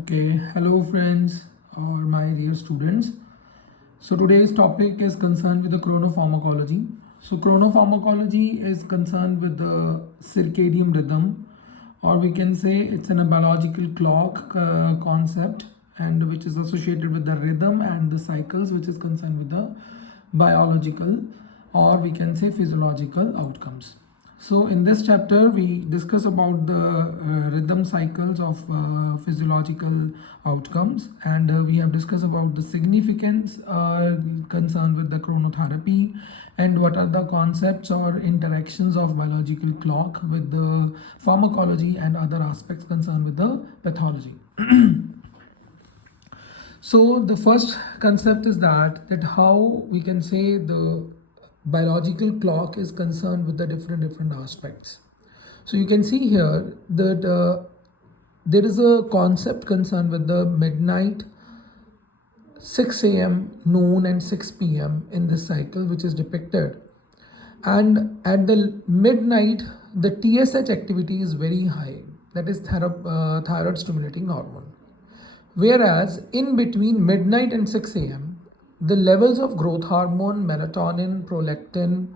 Okay, hello friends or my dear students. So today's topic is concerned with the chronopharmacology. So chronopharmacology is concerned with the circadian rhythm, or we can say it's in a biological clock concept, and which is associated with the rhythm and the cycles, which is concerned with the biological, or we can say physiological outcomes. So in this chapter, we discuss about the rhythm cycles of physiological outcomes, and we have discussed about the significance concerned with the chronotherapy, and what are the concepts or interactions of biological clock with the pharmacology and other aspects concerned with the pathology. So the first concept is that how we can say the biological clock is concerned with the different aspects. So you can see here that there is a concept concerned with the midnight, 6 a.m., noon, and 6 p.m. in this cycle, which is depicted. And at the midnight, the TSH activity is very high, that is thyroid stimulating hormone. Whereas in between midnight and 6 a.m., the levels of growth hormone, melatonin, prolactin,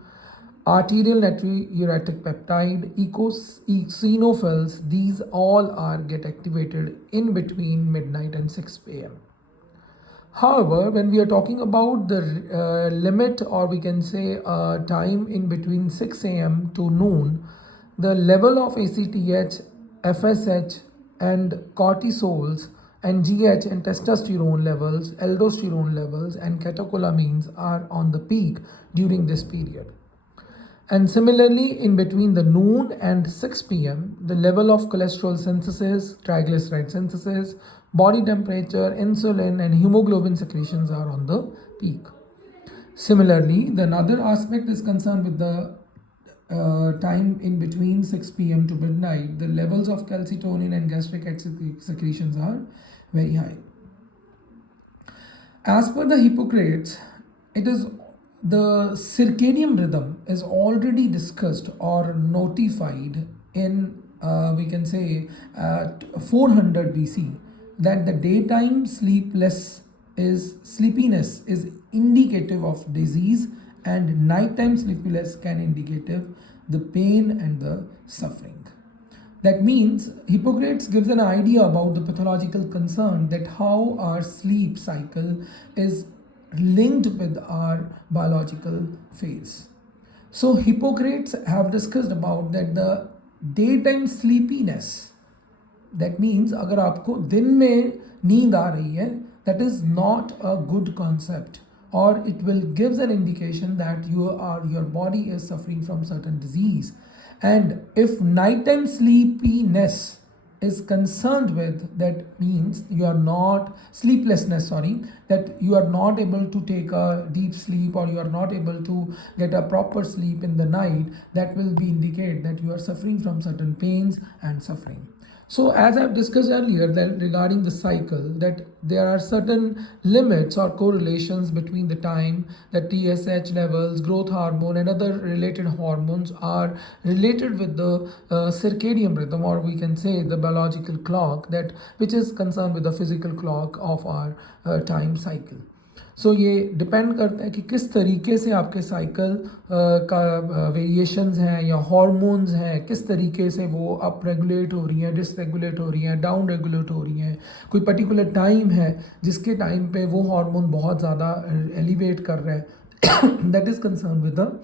arterial natriuretic peptide, eosinophils, these all are get activated in between midnight and 6 a.m. However, when we are talking about the limit, or we can say time in between 6 a.m. to noon, the level of ACTH, FSH, and cortisols, and GH and testosterone levels, aldosterone levels, and catecholamines are on the peak during this period. And similarly, in between the noon and 6 p.m., the level of cholesterol synthesis, triglyceride synthesis, body temperature, insulin, and hemoglobin secretions are on the peak. Similarly, the another aspect is concerned with the time in between 6 p.m. to midnight. The levels of calcitonin and gastric acid secretions are very high. As per the Hippocrates, it is the circadian rhythm is already discussed or notified in we can say at 400 BC, that the daytime sleepiness is indicative of disease, and nighttime sleepiness can indicative the pain and the suffering. That means Hippocrates gives an idea about the pathological concern, that how our sleep cycle is linked with our biological phase. So Hippocrates have discussed about that the daytime sleepiness, that means अगर आपको दिन में नींद आ रही है, that is not a good concept, or it will gives an indication that your body is suffering from certain disease. And if nighttime sleepiness is concerned with, that means you are not sleeplessness, sorry, that you are not able to take a deep sleep, or you are not able to get a proper sleep in the night, that will be indicate that you are suffering from certain pains and suffering. So as I've discussed earlier, that regarding the cycle, that there are certain limits or correlations between the time that TSH levels, growth hormone, and other related hormones are related with the circadian rhythm, or we can say the biological clock, that which is concerned with the physical clock of our time cycle. सो ये depend करता है कि किस तरीके से आपके cycle का variations हैं या हार्मोन्स हैं, किस तरीके से वो अप रेगुलेट हो रही हैं, डिसरेगुलेट हो रही हैं, डाउन रेगुलेट हो रही हैं. कोई पर्टिकुलर टाइम है जिसके टाइम पे वो हार्मोन बहुत ज़्यादा एलिवेट कर रहा है, that is concern with the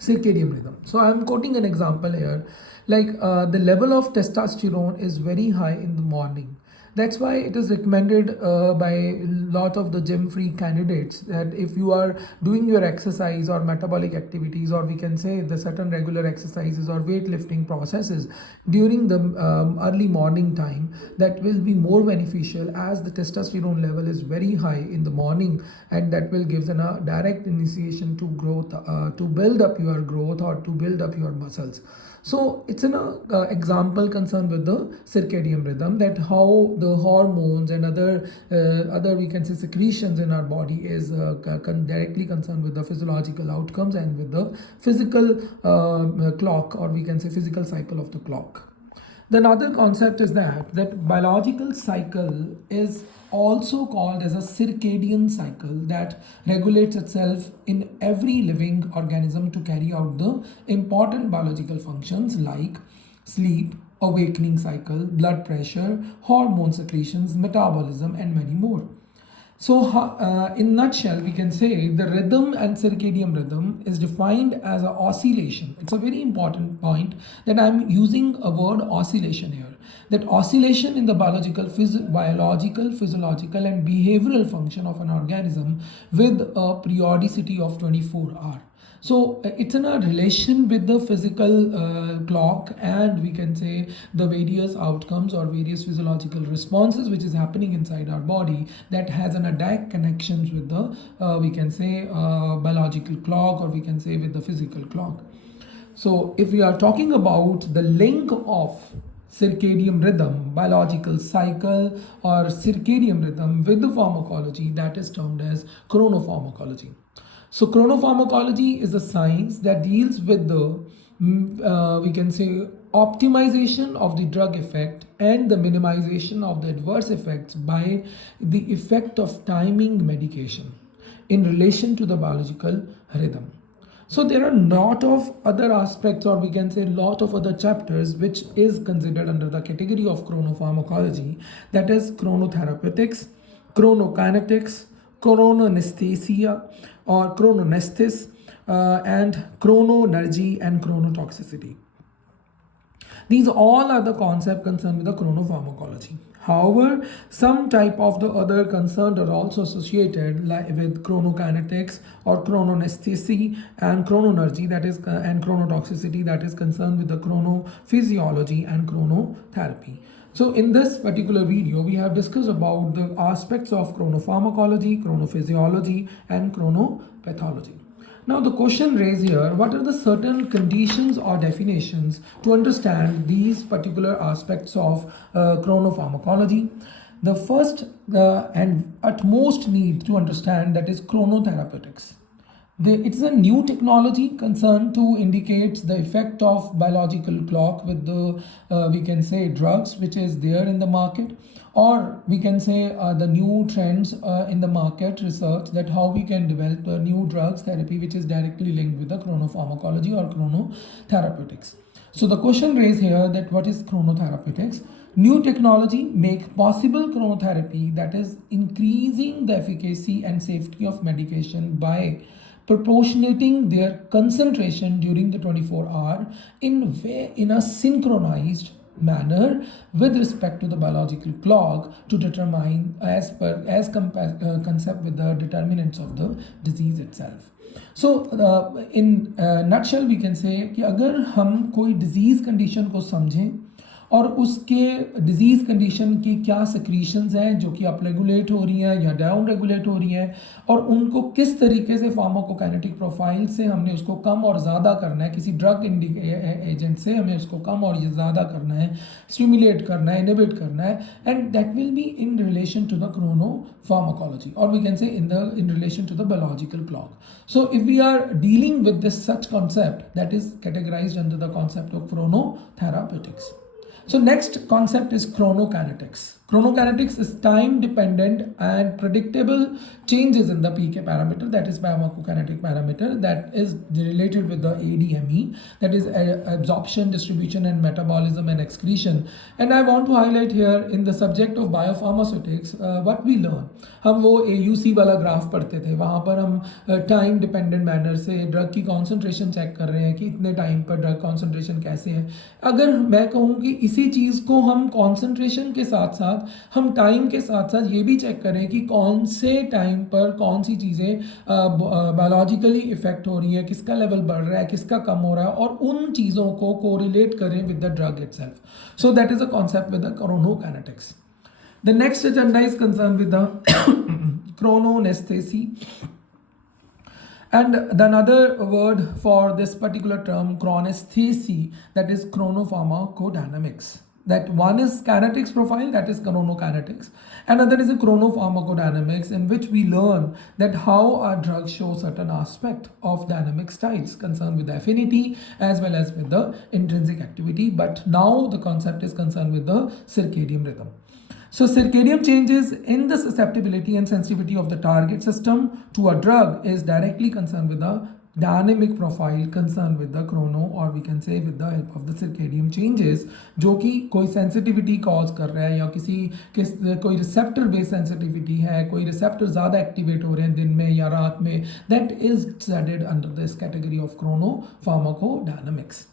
circadian rhythm. So I am quoting an example here, like the level of testosterone is very high in the morning. That's why it is recommended by a lot of the gym free candidates, that if you are doing your exercise or metabolic activities, or we can say the certain regular exercises or weightlifting processes during the early morning time, that will be more beneficial, as the testosterone level is very high in the morning, and that will give a direct initiation to growth, to build up your growth or to build up your muscles. So it's an example concerned with the circadian rhythm, that how the hormones and other we can say secretions in our body is directly concerned with the physiological outcomes and with the physical clock, or we can say physical cycle of the clock. The another concept is that biological cycle is also called as a circadian cycle that regulates itself in every living organism to carry out the important biological functions like sleep, awakening cycle, blood pressure, hormone secretions, metabolism, and many more. So, in nutshell, we can say the rhythm and circadian rhythm is defined as an oscillation. It's a very important point that I'm using a word oscillation here. That oscillation in the biological, physiological, and behavioral function of an organism with a periodicity of 24 hours. So it's in a relation with the physical clock, and we can say the various outcomes or various physiological responses which is happening inside our body that has an direct connections with the we can say biological clock, or we can say with the physical clock. So if we are talking about the link of circadian rhythm, biological cycle, or circadian rhythm with the pharmacology, that is termed as chronopharmacology. So chronopharmacology is a science that deals with the we can say optimization of the drug effect and the minimization of the adverse effects by the effect of timing medication in relation to the biological rhythm. So there are lot of other aspects, or we can say lot of other chapters which is considered under the category of chronopharmacology, that is chronotherapeutics, chronokinetics, chronoanesthesia or chrononesthesis, and chronoenergy and chronotoxicity. These all are the concepts concerned with the chronopharmacology. However, some type of the other concerns are also associated with chronokinetics or chronoanesthesia and chronoenergy, that is and chronotoxicity, that is concerned with the chronophysiology and chronotherapy. So in this particular video, we have discussed about the aspects of chronopharmacology, chronophysiology, and chronopathology. Now the question raised here, what are the certain conditions or definitions to understand these particular aspects of chronopharmacology? The first and utmost need to understand, that is chronotherapeutics. It's a new technology concerned to indicate the effect of biological clock with the we can say drugs which is there in the market, or we can say the new trends in the market research, that how we can develop a new drugs therapy which is directly linked with the chronopharmacology or chronotherapeutics. So the question raised here, that what is chronotherapeutics? New technology make possible chronotherapy, that is increasing the efficacy and safety of medication by proportionating their concentration during the 24-hour in a synchronized manner with respect to the biological clock, to determine concept with the determinants of the disease itself. So in nutshell we can say कि अगर हम कोई disease condition को समझें और उसके disease condition की क्या सिक्रीशंस हैं जो कि अप रेगुलेट हो रही हैं या डाउन रेगुलेट हो रही हैं, और उनको किस तरीके से फार्माकोकाइनेटिक प्रोफाइल से हमने उसको कम और ज़्यादा करना है, किसी ड्रग एजेंट से हमें उसको कम और ये ज़्यादा करना है, स्टिमुलेट करना है, इनिबिट करना है, and that will be in relation to the chrono pharmacology, or we can say in relation to the biological clock. So if we are dealing with this such concept, that is categorized under the concept of chronotherapeutics. So next concept is chronokinetics. Chronokinetics is time dependent and predictable changes in the PK parameter, that is pharmacokinetic parameter, that is related with the ADME, that is absorption, distribution and metabolism and excretion. And I want to highlight here in the subject of biopharmaceutics what we learn. हम वो AUC वाला graph पढ़ते थे, वहाँ पर हम time dependent manner से drug की कॉन्सेंट्रेशन चेक कर रहे हैं कि इतने टाइम पर ड्रग कॉन्सेंट्रेशन कैसे है. अगर मैं कहूँ कि इसी चीज़ को हम कॉन्सेंट्रेशन के साथ साथ हम टाइम के साथ साथ ये भी चेक करें कि कौन से टाइम पर कौन सी चीज़ें बायोलॉजिकली इफेक्ट हो रही है, किसका लेवल बढ़ रहा है, किसका कम हो रहा है, और उन चीज़ों को कोरिलेट करें with the drug itself. So that is a concept with the chronokinetics. The next agenda is concerned with the chronoanesthesia. And the another word for this particular term, chronoanesthesia, that is chronopharmacodynamics. that one is kinetics profile, that is chronokinetics, and other is a chronopharmacodynamics, in which we learn that how our drugs show certain aspect of dynamic styles concerned with the affinity as well as with the intrinsic activity. But now the concept is concerned with the circadian rhythm. So circadian changes in the susceptibility and sensitivity of the target system to a drug is directly concerned with the dynamic profile concerned with the chrono, or we can say with the help of the circadian changes, जो कि कोई sensitivity cause कर रहा है या कोई receptor based sensitivity है, कोई receptor ज़्यादा activate हो रहे हैं दिन में या रात में, that is studied under this category of chronopharmacodynamics.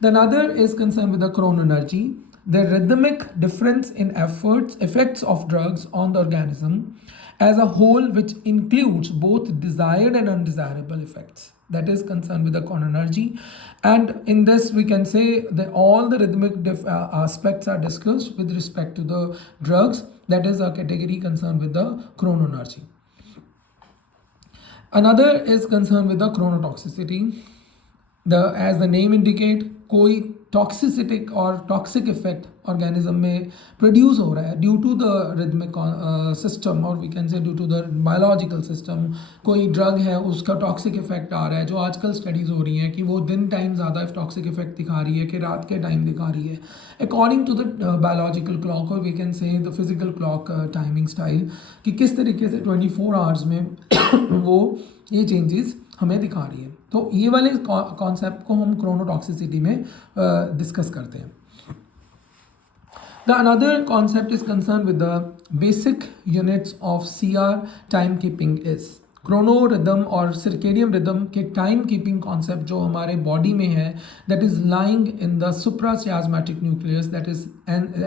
The another is concerned with the chronoenergy, the rhythmic difference in effects of drugs on the organism as a whole, which includes both desired and undesirable effects. That is concerned with the chronoenergy, and in this we can say that all the rhythmic aspects are discussed with respect to the drugs. That is a category concerned with the chronoenergy. Another is concerned with the chronotoxicity. As the name indicate, कोई toxicity और toxic effect organism में produce हो रहा है due to the rhythmic system, और we can say due to the biological system. कोई drug है उसका toxic effect आ रहा है, जो आजकल studies हो रही हैं कि वो दिन time ज़्यादा toxic effect दिखा रही है कि रात के time दिखा रही है, according to the biological clock, or we can say the physical clock timing style, कि किस तरीके से 24 hours में वो ये changes हमें दिखा रही है. तो ये वाले कॉन्सेप्ट को हम क्रोनोटॉक्सिसिटी में डिस्कस करते हैं. The another concept is concern with the basic units of CR time keeping is chrono rhythm और सर्केडियम रिदम के टाइम कीपिंग कॉन्सेप्ट जो हमारे बॉडी में है, that is lying in the suprachiasmatic nucleus, that is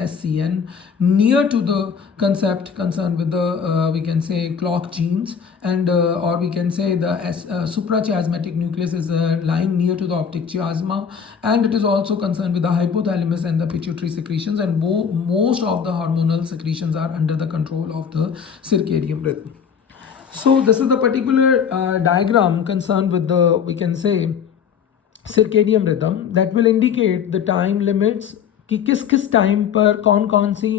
SCN, near to the concept concerned with the we can say clock genes, and or we can say the suprachiasmatic nucleus is lying near to the optic chiasma, and it is also concerned with the hypothalamus and the pituitary secretions, and most of the hormonal secretions are under the control of the circadian rhythm. So this is the particular diagram concerned with the, we can say, circadian rhythm, that will indicate the time limits कि किस किस time पर कौन कौन सी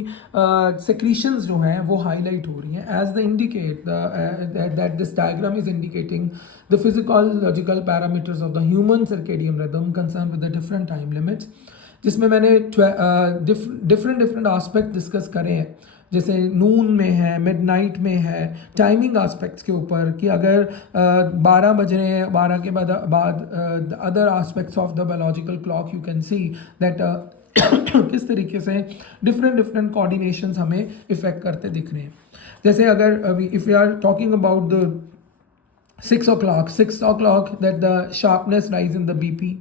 secretions जो हैं वो highlight हो रही हैं, as the indicate that this diagram is indicating the physiological parameters of the human circadian rhythm concerned with the different time limits, जिसमें मैंने different aspect डिस्कस करे हैं, जैसे नून में है, मिडनाइट में है, टाइमिंग एस्पेक्ट्स के ऊपर कि अगर 12 बज रहे हैं, 12 के बाद other aspects of the biological clock, you can see that किस तरीके से डिफरेंट कोऑर्डिनेशंस हमें इफेक्ट करते दिख रहे हैं. जैसे अगर if you are talking about the 6 o'clock that the sharpness rise in the BP,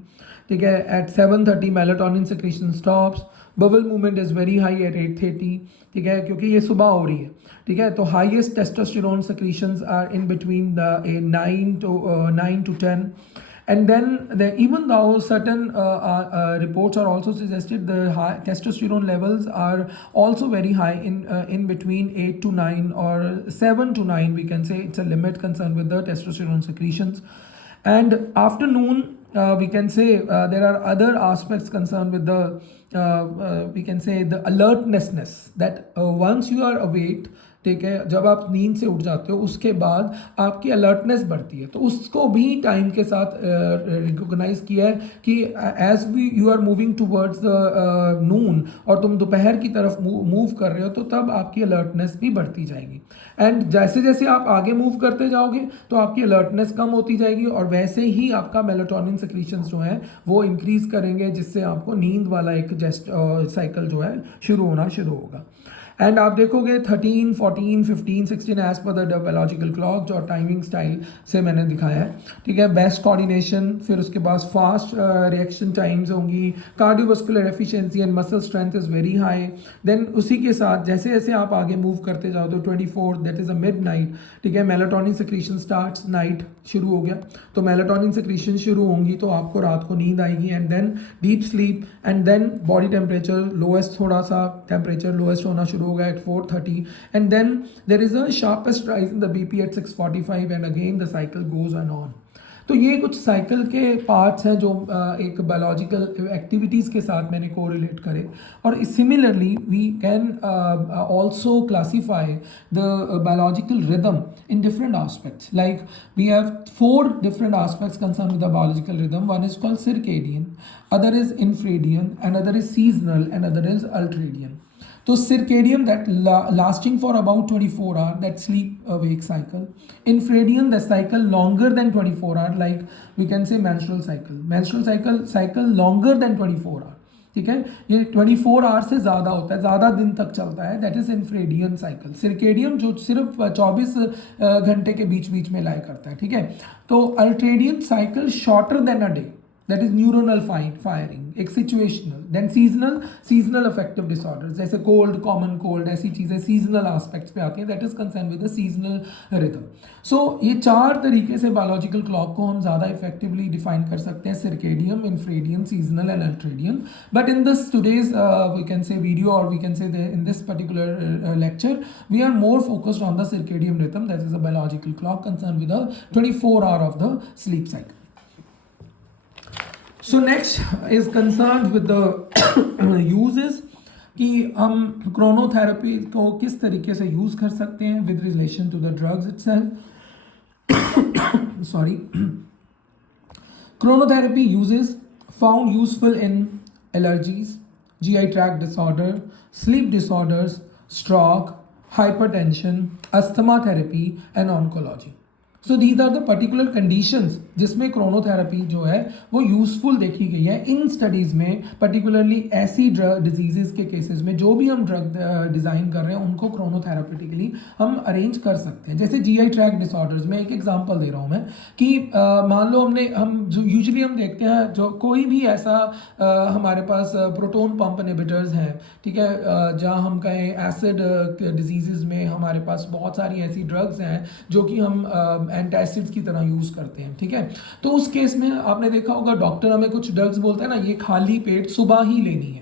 ठीक है, at 7:30 melatonin secretion stops, bowel movement is very high at 8:30, ठीक है, क्योंकि ये सुबह हो रही है, ठीक है. तो highest testosterone secretions are in between the 9 to 10. And then even though certain reports are also suggested the high testosterone levels are also very high in between 8 to 9 or 7 to 9, we can say it's a limit concerned with the testosterone secretions. And afternoon, we can say there are other aspects concerned with the we can say the alertness, that once you are awake, ठीक है, जब आप नींद से उठ जाते हो उसके बाद आपकी अलर्टनेस बढ़ती है. तो उसको भी टाइम के साथ रिकॉग्नाइज किया है कि as we you are moving towards the noon और तुम दोपहर की तरफ मूव कर रहे हो, तो तब आपकी अलर्टनेस भी बढ़ती जाएगी. एंड जैसे जैसे आप आगे मूव करते जाओगे तो आपकी अलर्टनेस कम होती जाएगी, और वैसे ही आपका मेलाटोनिन सेक्रीशंस जो हैं वो इंक्रीज करेंगे, जिससे आपको नींद वाला एक साइकिल जो है शुरू होना शुरू होगा. एंड आप देखोगे 13, 14, 15, 16 as per the biological clock जो टाइमिंग स्टाइल से मैंने दिखाया है, ठीक है. बेस्ट कोऑर्डिनेशन, फिर उसके बाद फास्ट रिएक्शन टाइम्स होंगी, cardiovascular efficiency and muscle strength is very high. Then उसी के साथ जैसे जैसे आप आगे मूव करते जाओ तो 24 दैट इज़ अ मिडनाइट, ठीक है, मेलाटोनिन सेक्रीशन स्टार्ट्स, नाइट शुरू हो गया, तो मेलाटोनिन सेक्रीशन शुरू होंगी तो आपको रात को नींद आएगी, and then deep sleep, and then body temperature lowest, थोड़ा सा टेम्परेचर लोएस्ट होना शुरू होगा at 4:30, and then there is a sharpest rise in the BP at 6:45, and again the cycle goes on. तो ये कुछ साइकिल के पार्ट्स हैं जो एक बायोलॉजिकल एक्टिविटीज़ के साथ मैंने कोरिलेट करे. और similarly we can also classify the biological rhythm in different aspects. Like we have 4 different aspects concerned with the biological rhythm. One is called circadian, other is infradian, another is seasonal, and other is ultradian. So circadian, that lasting for about 24 hours, that sleep wake cycle. Infradian, the cycle longer than 24 hours, like we can say menstrual cycle longer than 24 hours. ठीक है, ये 24 hours से ज़्यादा होता है, ज़्यादा दिन तक चलता है, दैट इज इन्फ्रेडियन साइकिल. सिरकेडियम जो सिर्फ 24 घंटे के बीच बीच में लाई करता है. ठीक है, तो ultradian cycle shorter than a day, that is neuronal firing, एक situational. Then seasonal affective disorders जैसे कोल्ड, कॉमन कोल्ड, ऐसी चीज़ें सीजनल एस्पेक्ट्स पे आती हैं, that is concern with the seasonal rhythm. So ये 4 तरीके से बायोलॉजिकल क्लॉक को हम ज़्यादा इफेक्टिवली डिफाइन कर सकते हैं, circadian, infradian, seasonal and ultradian. But in this today's we can say video और we can say in this particular lecture we are more focused on the circadian rhythm, that is a biological clock concern with the 24 hour of the sleep cycle. So next is concerned with the uses कि हम chronotherapy को किस तरीके से use कर सकते हैं with relation to the drugs itself. Sorry. Chronotherapy uses found useful in allergies, GI tract disorder, sleep disorders, stroke, hypertension, asthma therapy and oncology. So these are the particular conditions जिसमें chronotherapy जो है वो useful देखी गई है इन studies में, particularly ऐसी ड्रग डिजीज़ के केसेस में जो भी हम ड्रग डिज़ाइन कर रहे हैं उनको क्रोनोथेरेपेटिकली हम अरेंज कर सकते हैं. जैसे जीआई ट्रैक डिसऑर्डर्स में एक एग्जांपल दे रहा हूँ मैं कि मान लो हम जो यूजुअली हम देखते हैं जो कोई भी ऐसा हमारे पास प्रोटोन पंप इनहिबिटर्स हैं, ठीक है, जहाँ हम कहें एसिड डिजीज़ में हमारे पास बहुत सारी ऐसी ड्रग्स हैं जो कि हम एंटासिड्स की तरह यूज़ करते हैं. ठीक है, तो उस केस में आपने देखा होगा डॉक्टर हमें कुछ ड्रग्स बोलते हैं ना, ये खाली पेट सुबह ही लेनी है.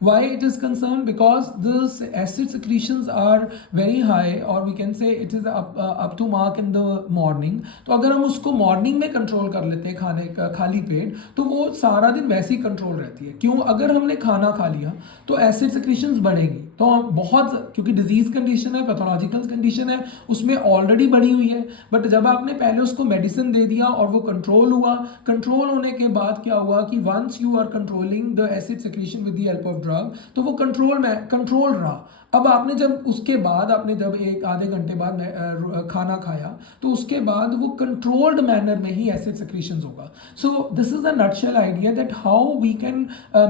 Why it is concerned? Because the acid secretions are very high, or we can say it is up to mark in the morning. तो अगर हम उसको मॉर्निंग में कंट्रोल कर लेते हैं खाने का खाली पेट, तो वो सारा दिन वैसे ही कंट्रोल रहती है. क्यों? अगर हमने खाना खा लिया तो एसिड सिक्रीशंस बढ़ेगी, तो बहुत, क्योंकि डिजीज कंडीशन है, पैथोलॉजिकल कंडीशन है, उसमें ऑलरेडी बढ़ी हुई है. बट जब आपने पहले उसको मेडिसिन दे दिया और वो कंट्रोल हुआ, कंट्रोल होने के बाद क्या हुआ कि once you are controlling the acid secretion with the help of तो वो कंट्रोल रहा. अब आपने जब उसके बाद आपने जब एक आधे घंटे बाद खाना खाया तो उसके बाद वो कंट्रोल्ड मैनर में ही एसिड सिक्रीशंस होगा. So this is a nutshell idea that how we can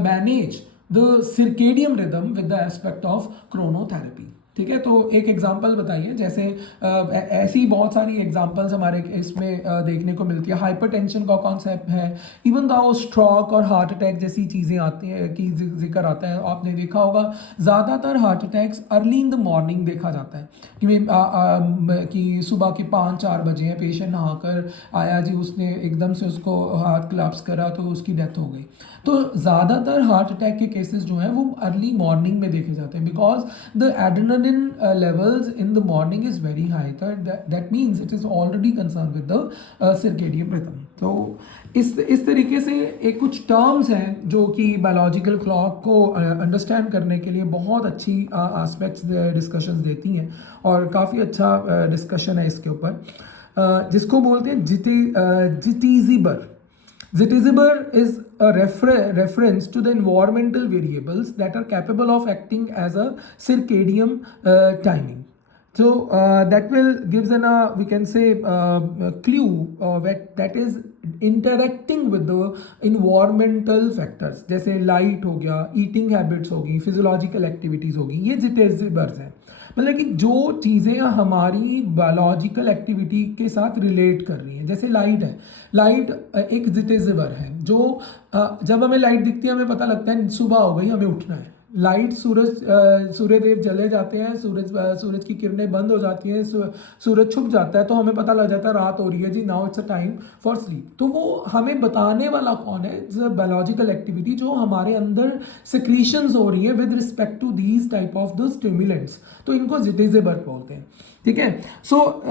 manage the circadian rhythm with the aspect of chronotherapy. ठीक है, तो एक एग्जांपल बताइए. जैसे ऐसी बहुत सारी एग्जांपल्स हमारे इसमें देखने को मिलती है. हाइपरटेंशन का कॉन्सेप्ट है, इवन दो स्ट्रोक और हार्ट अटैक जैसी चीज़ें आती हैं कि जिक्र आता है. आपने देखा होगा ज़्यादातर heart attacks early in the morning देखा जाता है कि सुबह के 5-4 बजे हैं, पेशेंट नहाकर आया जी, उसने एकदम से उसको हार्ट क्लैप्स करा तो उसकी डेथ हो गई. तो ज़्यादातर हार्ट अटैक के केसेस जो हैं वो अर्ली मॉर्निंग में देखे जाते हैं because the adrenaline levels in the morning is very high. That means it is already concerned with the circadian rhythm. तो इस तरीके से एक कुछ टर्म्स हैं जो कि बायोलॉजिकल क्लॉक को अंडरस्टैंड करने के लिए बहुत अच्छी एस्पेक्ट्स डिस्कशंस देती हैं और काफ़ी अच्छा डिस्कशन है इसके ऊपर, जिसको बोलते हैं जिटिजिबर. Zitizibur is a reference to the environmental variables that are capable of acting as a circadian timing. So that will gives an we can say clue that is interacting with the environmental factors. जैसे light हो गया, eating habits होगी, physiological activities होगी, ये जिटेजिबर्स हैं. मतलब कि जो चीज़ें हमारी बायोलॉजिकल एक्टिविटी के साथ रिलेट कर रही हैं. जैसे लाइट है, लाइट एक जिटेजिबर है जो जब हमें लाइट दिखती है हमें पता लगता है सुबह हो गई, हमें उठना है. लाइट सूर्यदेव जले जाते हैं, सूरज की किरणें बंद हो जाती हैं, सूरज छुप जाता है, तो हमें पता लग जाता है रात हो रही है जी, now it's a time for sleep. तो वो हमें बताने वाला कौन है? इट्स अ बायोलॉजिकल एक्टिविटी जो हमारे अंदर सिक्रीशंस हो रही है with respect to these type of the stimulants, तो इनको जितेजेबर बोलते हैं। ठीक है, सो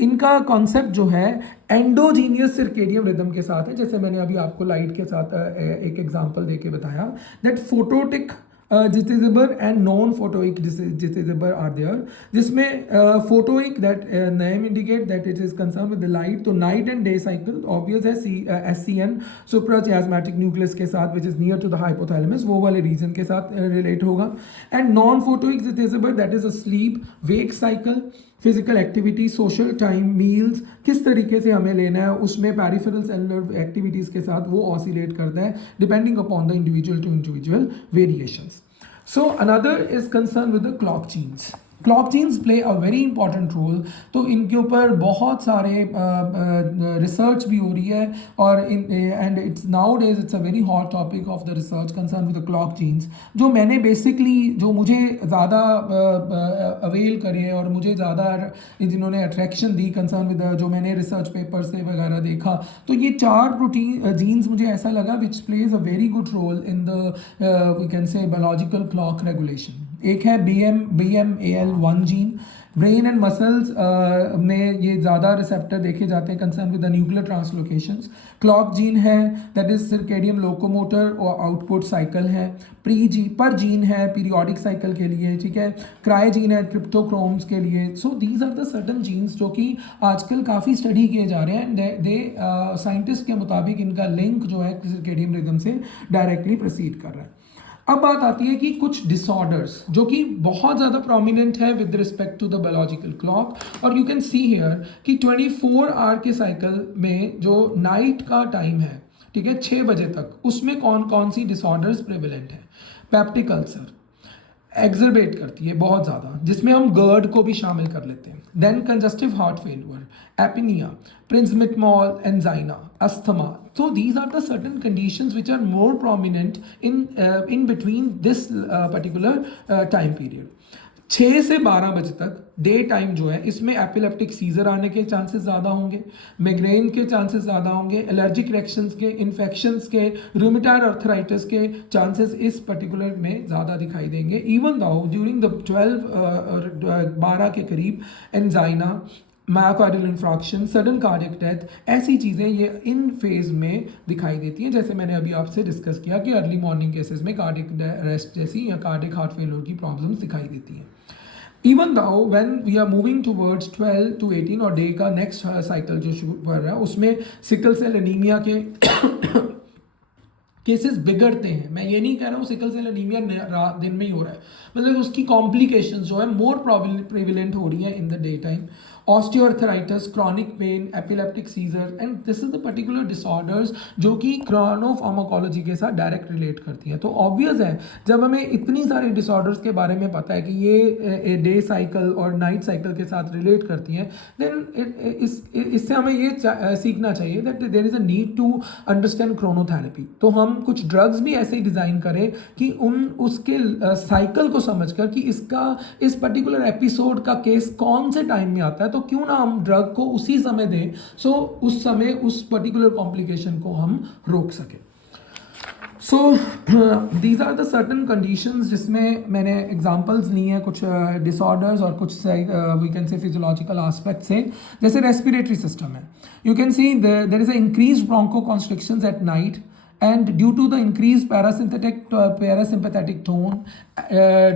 इनका कॉन्सेप्ट जो है एंडोजीनियस सर्केडियन रिदम के साथ है, जैसे मैंने अभी आपको लाइट के साथ एक एग्जांपल देके बताया that photic zeitgeber and non photic zeitgeber are there, जिसमें photic that name indicate that it is concern with the light, तो night and day cycle obvious है, SCN सुप्राचियास्मेटिक न्यूक्लियस के साथ which is near to the hypothalamus, वो वाले region के साथ relate होगा। And non photic zeitgeber that is a sleep wake cycle, physical activity, social time, meals, किस तरीके से हमें लेना है, उसमें पैरिफेरल सेलुलर एक्टिविटीज़ के साथ वो ऑसिलेट करता है depending upon the individual to individual variations. So another is concern with the clock genes. Clock genes play a very important role, तो इनके ऊपर बहुत सारे रिसर्च भी हो रही है, और and it's nowadays it's a very hot topic of the research concern with the clock genes. जो मैंने बेसिकली, जो मुझे ज़्यादा अवेल करे और मुझे ज़्यादा जिन्होंने अट्रैक्शन दी कंसर्न विद, जो मैंने रिसर्च पेपर से वगैरह देखा, तो ये 4 प्रोटीन जीन्स मुझे ऐसा लगा which plays a very good role in the we can say biological clock regulation. एक है BMAL1 gene, brain and muscles में ये ज़्यादा रिसेप्टर देखे जाते हैं concern with the nuclear translocations. Clock gene है दैट इज सर्केडियन लोकोमोटर और आउटपुट साइकिल है। पर जीन है पीरियोडिक साइकिल के लिए, ठीक है। क्राई जीन है क्रिप्टोक्रोम्स के लिए। So these are the certain genes जो कि आजकल काफ़ी स्टडी किए जा रहे हैं, एंड दे साइंटिस्ट के मुताबिक इनका लिंक जो है सर्केडियन रिदम से डायरेक्टली प्रोसीड कर रहा है। अब बात आती है कि कुछ डिसऑर्डर्स जो कि बहुत ज़्यादा प्रोमिनेंट है with respect to the biological clock, और यू कैन सी हियर कि 24 आवर के साइकिल में जो नाइट का टाइम है, ठीक है, 6 बजे तक, उसमें कौन कौन सी डिसऑर्डर्स प्रेवलेंट है? पेप्टिक अल्सर एग्जर्बेट करती है बहुत ज़्यादा, जिसमें हम गर्ड को भी शामिल कर लेते हैं। Then congestive heart failure, apnea, Prinzmetal, angina, asthma. So these are the certain conditions which are more prominent in between this particular time period. 6 से 12 बजे तक डे टाइम जो है, इसमें एपिलेप्टिक सीजर आने के चांसेस ज़्यादा होंगे, माइग्रेन के चांसेस ज़्यादा होंगे, एलर्जिक रिएक्शंस के, इन्फेक्शंस के, रूमेटॉइड आर्थराइटिस के चांसेस इस पर्टिकुलर में ज़्यादा दिखाई देंगे। इवन दो ड्यूरिंग द 12 के करीब angina, myocardial infraction, sudden cardiac death, ऐसी चीज़ें ये इन फेज में दिखाई देती हैं, जैसे मैंने अभी आपसे डिस्कस किया कि अर्ली मॉर्निंग केसेस में कार्डियक अरेस्ट जैसी या कार्डियक हार्ट फेलियर की प्रॉब्लम्स दिखाई देती हैं। Even though when we are moving towards 12 to 18 और डे का नेक्स्ट साइकिल जो शुरू कर रहा है, उसमें सिकल सेल एनीमिया के केसेस बिगड़ते हैं। मैं ये नहीं कह रहा हूँ सिकल सेल एनीमिया दिन में ही हो रहा है, मतलब उसकी कॉम्प्लिकेशंस जो है मोर प्रेविलेंट हो रही है in the day time. Osteoarthritis, chronic pain, epileptic seizure, and this is the particular disorders जो कि क्रोनोफार्माकोलॉजी के साथ डायरेक्ट रिलेट करती हैं। तो ऑब्वियस है, जब हमें इतनी सारी डिसऑर्डर्स के बारे में पता है कि ये डे साइकिल और नाइट साइकिल के साथ रिलेट करती हैं, देन इससे हमें ये सीखना चाहिए that there is a need to understand chronotherapy. तो हम कुछ ड्रग्स भी ऐसे ही डिज़ाइन करें कि उसके साइकिल को समझकर कि इस पर्टिकुलर एपिसोड का केस कौन से टाइम में आता है, तो क्यों ना हम ड्रग को उसी समय दें, सो उस समय उस पर्टिकुलर कॉम्प्लिकेशन को हम रोक सकें। So these are the certain conditions जिसमें मैंने एग्जांपल्स ली हैं कुछ डिसऑर्डर्स और कुछ we can say physiological aspect से, जैसे रेस्पिरेटरी सिस्टम है। You can see there is a increased bronchoconstrictions at night, and due to the increased parasympathetic tone,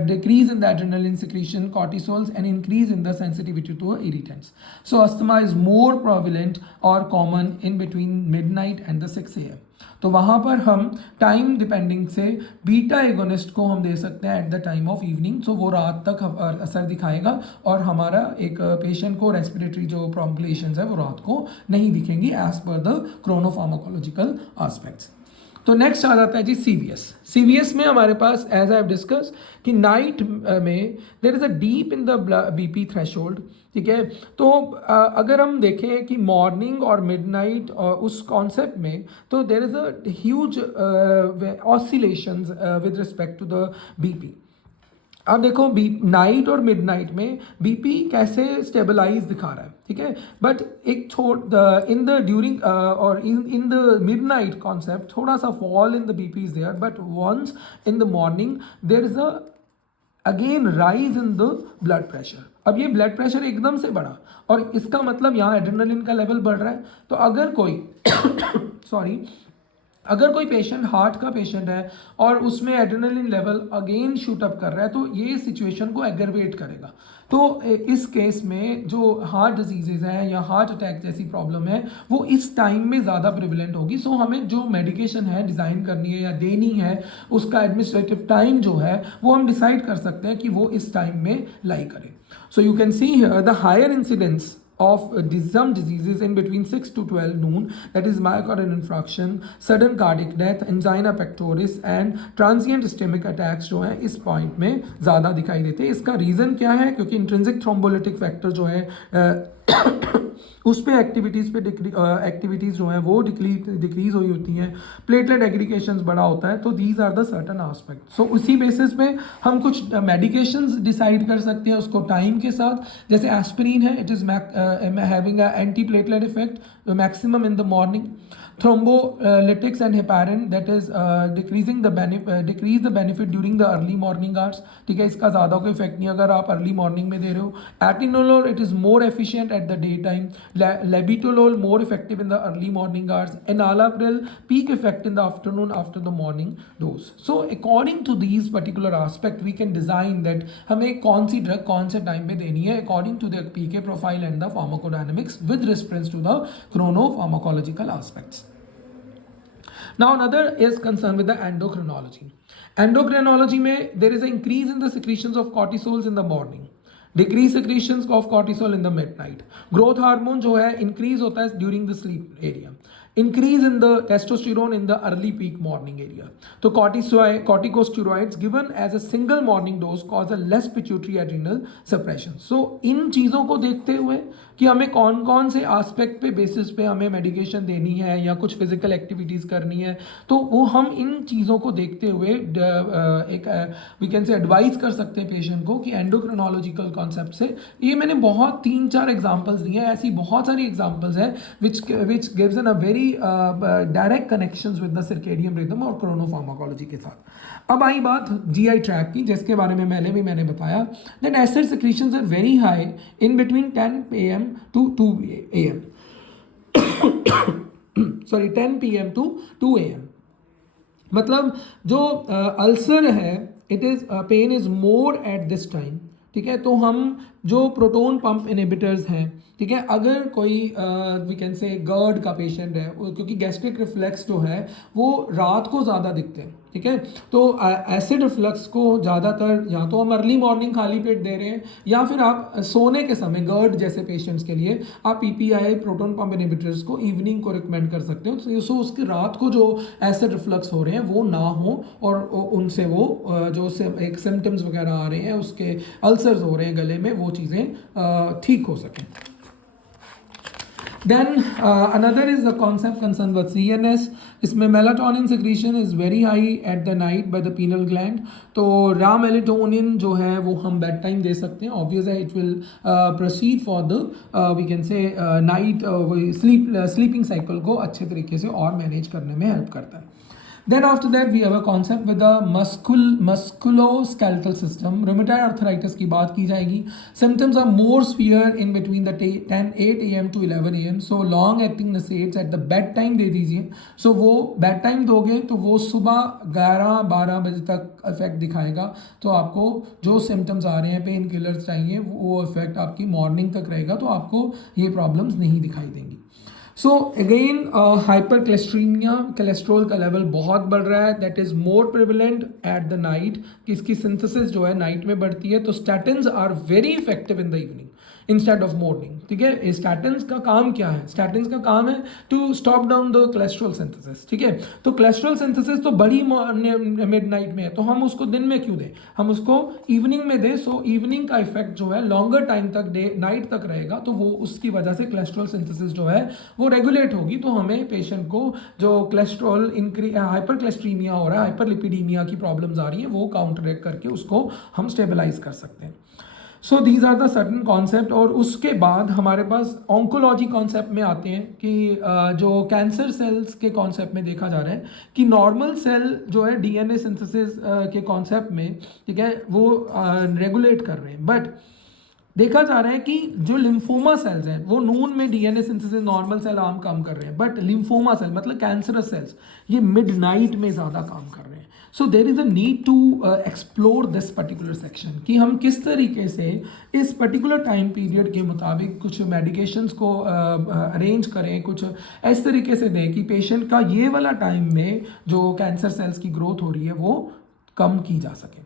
decrease in the adrenaline secretion, cortisols, and increase in the sensitivity to irritants. So asthma is more prevalent or common in between midnight and the 6 a.m. तो वहाँ पर हम time depending से beta agonist को हम दे सकते हैं at the time of evening, so वो रात तक असर दिखाएगा और हमारा एक पेशेंट को रेस्पिरेटरी जो कॉम्प्लिकेशंस है वो रात को नहीं दिखेंगी एज पर द क्रोनोफार्माकोलॉजिकल एस्पेक्ट्स। तो नेक्स्ट आ जाता है जी CVS में हमारे पास एज आई हैव डिस्कस कि नाइट में देर is a deep in the BP threshold, ठीक है। तो अगर हम देखें कि मॉर्निंग और मिडनाइट उस कॉन्सेप्ट में, तो there is a huge oscillations with respect to the BP। अब देखो नाइट और मिडनाइट में BP कैसे स्टेबलाइज दिखा रहा है, ठीक है। बट एक इन द ड्यूरिंग और इन द मिडनाइट कॉन्सेप्ट थोड़ा सा fall in the BP is there, but once in the morning there is a again rise in the blood pressure. अब ये ब्लड प्रेशर एकदम से बढ़ा और इसका मतलब यहाँ एड्रेनलिन का लेवल बढ़ रहा है। तो अगर कोई सॉरी अगर कोई पेशेंट हार्ट का पेशेंट है और उसमें adrenaline level again shoot up कर रहा है, तो ये सिचुएशन को एग्रवेट करेगा। तो इस केस में जो हार्ट डिजीजेज हैं या हार्ट अटैक जैसी प्रॉब्लम है वो इस टाइम में ज़्यादा प्रिविलेंट होगी। सो हमें जो मेडिकेशन है डिज़ाइन करनी है या देनी है, उसका एडमिनिस्ट्रेटिव टाइम जो है वो हम डिसाइड कर सकते हैं कि वो इस टाइम में लाई करे। So you can see here the higher incidence of some diseases in between 6 to 12 noon, that is myocardial infarction, sudden cardiac death, angina pectoris and transient ischemic attacks जो है इस पॉइंट में ज़्यादा दिखाई देते हैं। इसका रीज़न क्या है? क्योंकि इंट्रिंसिक थ्रोम्बोलिटिक फैक्टर जो है उस पे एक्टिविटीज़ जो हैं वो डिक्रीज हुई होती हैं, प्लेटलेट एग्रीगेशंस बड़ा होता है। तो these are the certain aspect. So उसी बेसिस पे हम कुछ मेडिकेशंस डिसाइड कर सकते हैं उसको टाइम के साथ। जैसे एस्पिरिन है, it is having a anti platelet effect maximum in the morning. Thrombolytics and heparin, that is decrease the benefit during the early morning hours, ठीक है। इसका ज़्यादा कोई इफेक्ट नहीं अगर आप अर्ली मॉर्निंग में दे रहे हो। Atenolol, it is more efficient at the day time. Labetalol more effective in the early morning hours. Enalapril peak effect in the afternoon after the morning dose. So according to these particular aspect we can design that हमें कौन सी drug कौन से time में देनी है according to the PK profile and the pharmacodynamics with reference to the chronopharmacological aspects. Now another is concerned with the endocrinology. Endocrinology में there is an increase in the secretions of cortisols in the morning, decrease secretions of cortisol in the midnight. Growth hormone जो है increase होता है during the sleep area. Increase in the testosterone in the early peak morning area. तो corticosteroids given as a single morning dose cause a less pituitary adrenal suppression. So इन चीज़ों को देखते हुए कि हमें कौन कौन से आस्पेक्ट पे बेसिस पे हमें मेडिकेशन देनी है या कुछ फिजिकल एक्टिविटीज़ करनी है, तो वो हम इन चीज़ों को देखते हुए एक वी कैन से एडवाइस कर सकते हैं पेशेंट को कि एंडोक्रिनोलॉजिकल कॉन्सेप्ट से। ये मैंने बहुत 3-4 एग्जांपल्स दिए हैं, ऐसी बहुत सारी एग्जांपल्स हैं which gives an a very direct connections with the circadian rhythm और क्रोनोफार्माकोलॉजी के साथ। अब आई बात GI ट्रैक की, जिसके बारे में मैंने बताया that acid secretions are very high in between 10 PM to 2 AM sorry 10 PM to 2 AM। मतलब जो अल्सर है it is pain is more at this time, ठीक है। तो हम जो प्रोटोन पंप इनहिबिटर्स हैं, ठीक है, अगर कोई वी कैन से गर्ड का पेशेंट है, क्योंकि गैस्ट्रिक रिफ्लेक्स जो है वो रात को ज़्यादा दिखते हैं, ठीक है। तो एसिड रिफ्लक्स को ज़्यादातर या तो हम अर्ली मॉर्निंग खाली पेट दे रहे हैं या फिर आप सोने के समय गर्ड जैसे पेशेंट्स के लिए आप PPI प्रोटोन पंप इनहिबिटर्स को इवनिंग को रिकमेंड कर सकते हो। सो उसके रात को जो एसिड रिफ्लक्स हो रहे हैं वो ना हो और उनसे वो जो एक सिम्टम्स वगैरह आ रहे हैं, उसके अल्सर्स हो रहे हैं गले में, वो चीज़ें ठीक हो सकें। Then another is the concept concerned with CNS. इसमें melatonin secretion is very high at the night by the pineal gland. तो melatonin जो है वो हम बेड टाइम दे सकते हैं। ऑब्वियस है, it will proceed for the we can say night sleeping cycle को अच्छे तरीके से और मैनेज करने में हेल्प करता है। Then after that we have a concept with the musculoskeletal system. Rheumatoid arthritis की बात की जाएगी। Symptoms are more severe in between the 8 AM to 11 AM. So long acting NSAIDs at the bed time दे दीजिए। So वो bed time दोगे तो वो सुबह 11-12 बजे तक इफेक्ट दिखाएगा। तो आपको जो सिम्टम्स आ रहे हैं, पेन किलर्स चाहिए, वो इफेक्ट आपकी मॉर्निंग तक रहेगा, तो आपको ये प्रॉब्लम्स नहीं दिखाई देंगी। So again hyper cholesterolaemia, cholesterol का लेवल बहुत बढ़ रहा है, that is more prevalent at the night, कि इसकी सिंथेसिस जो है नाइट में बढ़ती है। तो statins are very effective in the evening instead of morning. ठीक है, स्टैटिन्स का काम क्या है? स्टैटिन्स का काम है to stop down the cholesterol synthesis. ठीक है, तो कोलेस्ट्रॉल सिंथेसिस तो बड़ी मिड नाइट में है, तो हम उसको दिन में क्यों दें, हम उसको इवनिंग में दें। सो इवनिंग का इफेक्ट जो है लॉन्गर टाइम तक, डे नाइट तक रहेगा, तो वो उसकी वजह से कोलेस्ट्रॉल सिंथेसिस जो है वो रेगुलेट होगी। तो हमें पेशेंट को जो कोलेस्ट्रॉल हाइपर कोलेस्ट्रीमिया हो रहा है, हाइपर लिपिडीमिया की प्रॉब्लम्स आ रही है, वो काउंटरएक्ट करके उसको हम स्टेबलाइज कर सकते हैं। So these are the certain concept. और उसके बाद हमारे पास ऑन्कोलॉजी कॉन्सेप्ट में आते हैं कि जो कैंसर सेल्स के कॉन्सेप्ट में देखा जा रहा है कि नॉर्मल सेल जो है डीएनए सिंथेसिस के कॉन्सेप्ट में, ठीक है, वो रेगुलेट कर रहे हैं। बट देखा जा रहा है कि जो लिम्फोमा सेल्स हैं वो नून में डीएनए सिंथेसिस नॉर्मल सेल आम काम कर रहे हैं, बट लिम्फोमा सेल मतलब कैंसरस सेल्स ये मिडनाइट में ज़्यादा काम कर रहे हैं। So there is a need to explore this particular section कि हम किस तरीके से इस पर्टिकुलर टाइम पीरियड के मुताबिक कुछ मेडिकेशंस को अरेंज करें, कुछ इस तरीके से दें कि पेशेंट का ये वाला टाइम में जो कैंसर सेल्स की ग्रोथ हो रही है वो कम की जा सके।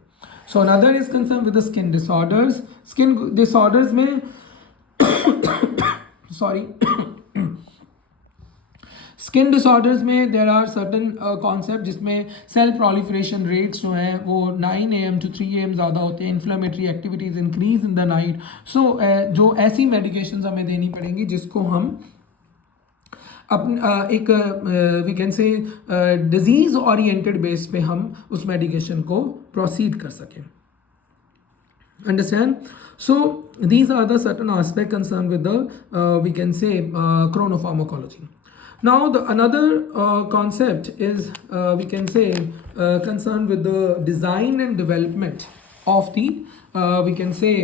So another is concerned with the skin disorders. Skin disorders में sorry स्किन डिसऑर्डर्स में देर आर सर्टन कॉन्सेप्ट जिसमें सेल प्रोलिफरेशन रेट्स जो हैं वो 9 AM to 3 AM ज़्यादा होते हैं, inflammatory activities increase in the night. So जो ऐसी मेडिकेशंस हमें देनी पड़ेंगी जिसको हम अपन एक we can say disease oriented base पे हम उस मेडिकेशन को प्रोसीड कर सकें। Understand? So these are the certain aspects concerned with the we can say chronopharmacology. Now the another concept is we can say concerned with the design and development of the we can say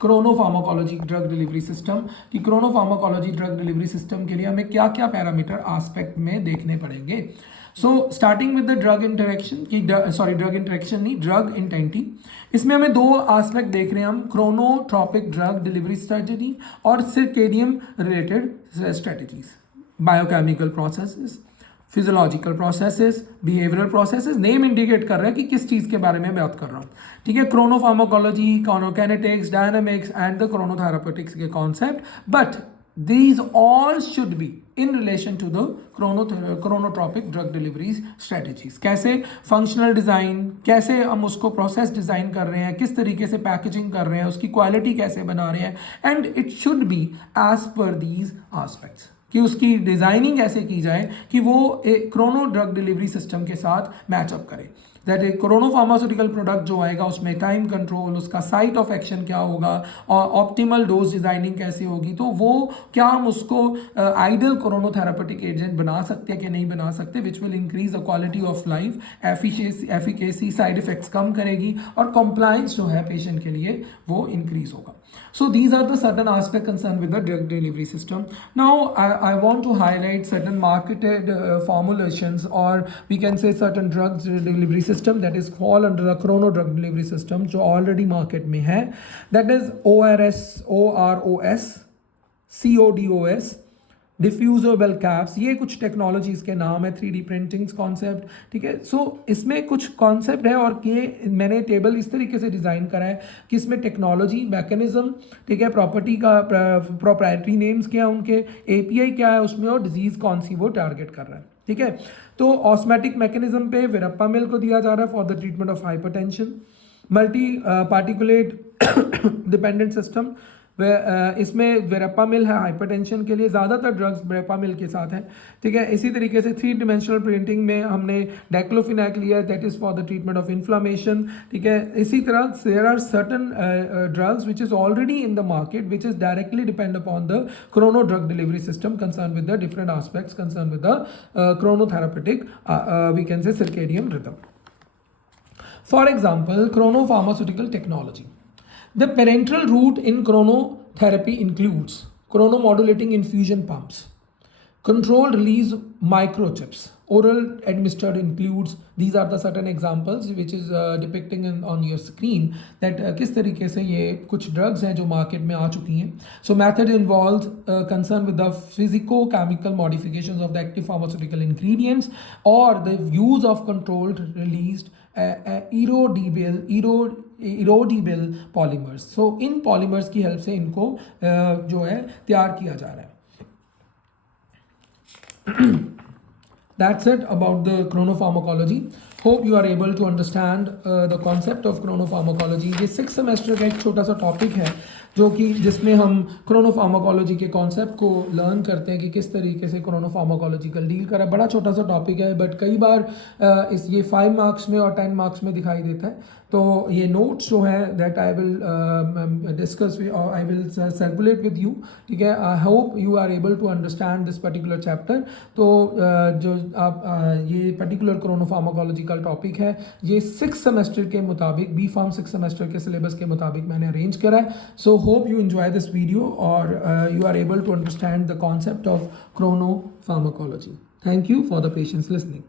chronopharmacology drug delivery system, कि chronopharmacology drug delivery system के लिए हमें क्या क्या parameter aspect में देखने पड़ेंगे। So starting with the drug interaction की ड्रग इंटरेक्शन नहीं, ड्रग इंटेंटी। इसमें हमें दो आस्पेक्ट देख रहे हैं हम, क्रोनोट्रॉपिक ड्रग डिलीवरी स्ट्रेटजी और circadian related strategies, biochemical processes, physiological processes, behavioural processes. Name indicate कर रहा है कि किस चीज़ के बारे में बात कर रहा हूँ। ठीक है, क्रोनोफार्माकोलॉजी, क्रोनोकाइनेटिक्स, डायनामिक्स एंड द क्रोनोथेरापेटिक्स के concept, but these all should be in relation to the chronotropic drug delivery strategies। कैसे फंक्शनल डिज़ाइन, कैसे हम उसको प्रोसेस डिज़ाइन कर रहे हैं, किस तरीके से पैकेजिंग कर रहे हैं, उसकी क्वालिटी कैसे बना रहे हैं, and it should be as per these aspects, कि उसकी डिज़ाइनिंग ऐसे की जाए कि वो एक क्रोनो ड्रग डिलीवरी सिस्टम के साथ मैचअप करे। दैट एक क्रोनो फार्मास्यूटिकल प्रोडक्ट जो आएगा उसमें टाइम कंट्रोल, उसका साइट ऑफ एक्शन क्या होगा और ऑप्टिमल डोज डिज़ाइनिंग कैसे होगी, तो वो क्या हम उसको आइडियल क्रोनोथेरापेटिक एजेंट बना सकते हैं कि नहीं बना सकते, which will increase the quality of life, efficacy, side effects कम करेगी और कंप्लायंस जो है पेशेंट के लिए वो इंक्रीज होगा। So these are the certain aspects concerned with the drug delivery system. Now I want to highlight certain marketed formulations, or we can say certain drugs delivery system that is fall under the chrono drug delivery system जो already market में है, that is ORS, CODOS, diffusible caps. ये कुछ technologies के नाम है, 3D printings concept. ठीक है, सो इसमें कुछ कॉन्सेप्ट है और ये मैंने टेबल इस तरीके से डिज़ाइन करा है कि इसमें टेक्नोलॉजी, मैकेनिज्म, ठीक है, प्रॉपर्टी का प्रोप्राइटरी नेम्स क्या है उनके, API क्या है उसमें, और डिजीज़ कौन सी वो टारगेट कर रहा है। ठीक है, तो ऑस्मेटिक मैकेनिज्म पे वेरापामिल को दिया जा रहा है for the treatment of hypertension. Multi particulate dependent system, इसमें वेरापामिल है हाइपरटेंशन के लिए, ज़्यादातर ड्रग्स वेरापामिल के साथ हैं। ठीक है, इसी तरीके से 3 डिमेंशनल प्रिंटिंग में हमने डाइक्लोफिनेक लिया, that is for the treatment of inflammation. ठीक है, इसी तरह there are certain drugs which is already in the market which is directly depend upon the chrono drug delivery system concern with the different aspects concern with the chronotherapeutic we can say circadian rhythm. For example, chronopharmaceutical technology. The parenteral route in chronotherapy includes chronomodulating infusion pumps, controlled release microchips, oral administered includes, these are the certain examples which is depicting on your screen that किस तरीके से ये कुछ drugs हैं जो market में आ चुकी हैं. So method involves concern with the physico-chemical modifications of the active pharmaceutical ingredients or the use of controlled released erodible polymers. So in polymers की help से इनको जो है तैयार किया जा रहा है. That's it about the chronopharmacology. Hope you are able to understand the concept of chronopharmacology. ये 6 सेमेस्टर का एक छोटा सा टॉपिक है जो कि जिसमें हम क्रोनोफार्माकोलॉजी के कॉन्सेप्ट को लर्न करते हैं कि किस तरीके से क्रोनोफार्माकोलॉजिकल डील करा. बड़ा छोटा सा टॉपिक है बट कई बार इस ये 5 मार्क्स में और 10 मार्क्स में दिखाई देता है. तो ये नोट्स जो है दैट आई विल डिस्कस और I will circulate with you. ठीक है. I hope you are able to understand this particular chapter. तो जो आप ये पर्टिकुलर क्रोनोफार्माकोलॉजिकल टॉपिक है ये 6 सेमेस्टर के मुताबिक बी फार्म 6 सेमेस्टर के सिलेबस के मुताबिक मैंने अरेंज करा है. सो hope you enjoy this video or you are able to understand the concept of chronopharmacology. Thank you for the patience listening.